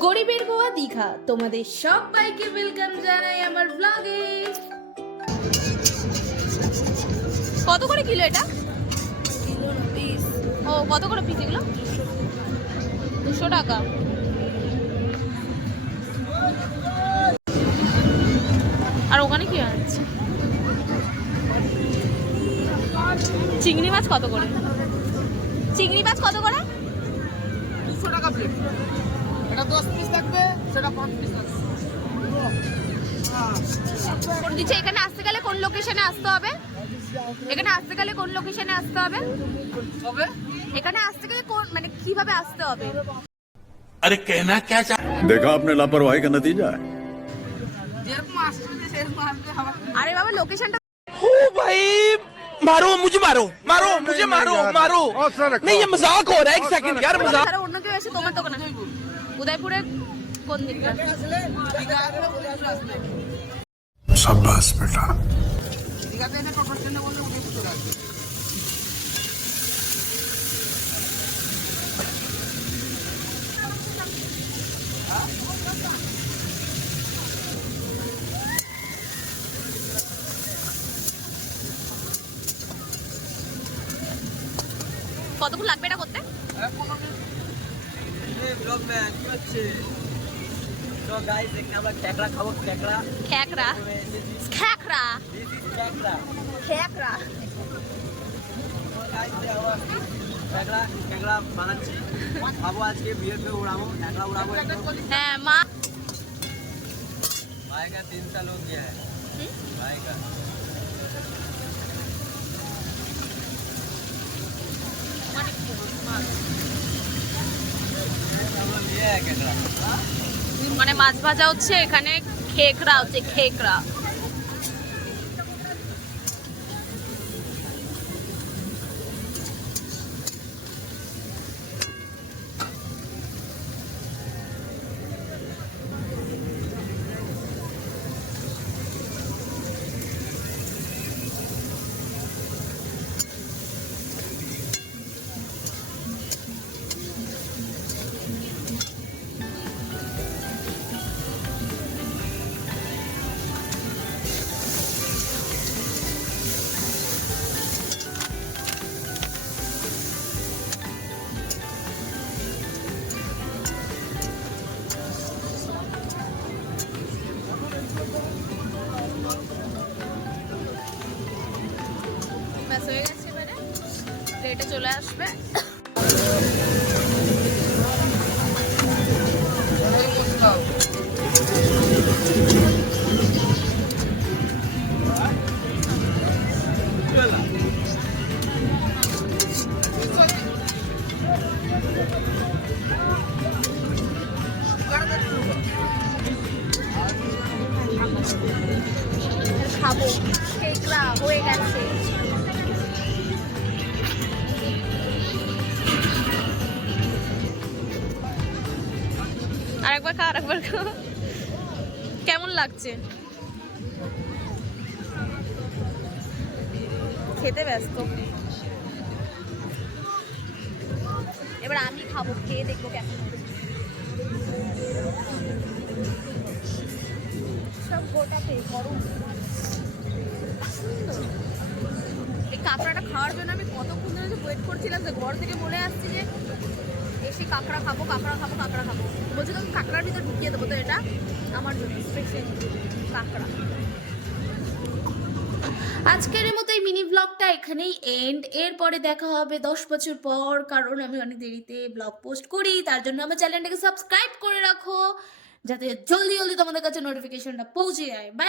গরিবের গোয়া দীঘা, তোমাদের সবাইকে ওয়েলকাম জানাই আমার ব্লগে। কত করে কিলো এটা? কিলো না পিস। ও কত করে পিস এগুলো? 200 টাকা। আর ওখানে কি আছে? চিংড়ি মাছ কত করে? চিংড়ি মাছ কত করে? 200 টাকা প্লেট। এটা 10 পিস থাকবে, সেটা 5 পিস থাকবে। কোন দিচ্ছে? এখানে আসতে গেলে কোন লোকেশনে আসতে হবে? এখানে আসতে গেলে কোন লোকেশনে আসতে হবে? তবে এখানে আসতে গেলে কোন মানে কিভাবে আসতে হবে? अरे कहना क्या चाह देखा आपने लापरवाही का नतीजा है। যেরকম আসছে সেরকম আসবে আবার। আরে বাবা লোকেশনটা ओ भाई मारो मुझे मारो मारो मुझे मारो मारो नहीं ये मजाक हो रहा है एक सेकंड यार मजाक ছাড়া অন্য কেউ এসে তোমার দোকানে উদয়পুরে কোন দিকটা? দীঘাতে বলে আসবে। शाबाश बेटा। দীঘাতে এসে টোটো স্ট্যান্ডে বললে উঠে চলে আসবে। কতক্ষণ লাগবে এটা করতে? ব্লগ ম্যান কি হচ্ছে তো গাইস দেখেন আমরা ক্যাকড়া খাবো ক্যাকড়া খ্যাকড়া খ্যাকড়া ক্যাকড়া খ্যাকড়া। গাইস আমরা ক্যাকড়া ক্যাকড়া বানাচ্ছি খাবো আজকে বিয়ের पे उड़ाবো ক্যাকড়া उड़ाবো एकदम হ্যাঁ মা भाई का 3 साल हो गया है भाई का ये है कैकड़ा মানে মাছ ভাজা হচ্ছে, এখানে খেকড়া হচ্ছে খেকড়া। ব্যাস হয়ে গেছে, এবারে প্লেটে চলে আসবে। খাবো খেকড়া হয়ে গেছে। আরেকবার খা, আরেকবার খা। কেমন লাগছে? খেতে ব্যস্ত। এবার আমি খাবো, খেয়ে দেখবো কেমন হচ্ছে। সব গোটাতে গরম সুন্দর। এই কাঁকড়াটা খাওয়ার জন্য আমি কতক্ষণ ধরে ওয়েট করছিলাম, যে ঘর থেকে বলে আসছি যে এসে কাঁকড়া খাবো কাঁকড়া খাবো কাঁকড়া খাবো। বলছি তখন কাঁকড়ার ভিতরে ঢুকিয়ে দেবো, তো এটা আমার জন্য স্পেশাল কাঁকড়া। আজকের মতো এই মিনি ব্লগটা এখানেই এন্ড। এরপরে দেখা হবে 10 বছর পর, কারণ আমি অনেক দেরিতে ব্লগ পোস্ট করি। তার জন্য আমার চ্যানেলটাকে সাবস্ক্রাইব করে রাখো, যাতে জলদি জলদি তোমাদের কাছে নোটিফিকেশনটা পৌঁছে যায়। বাই।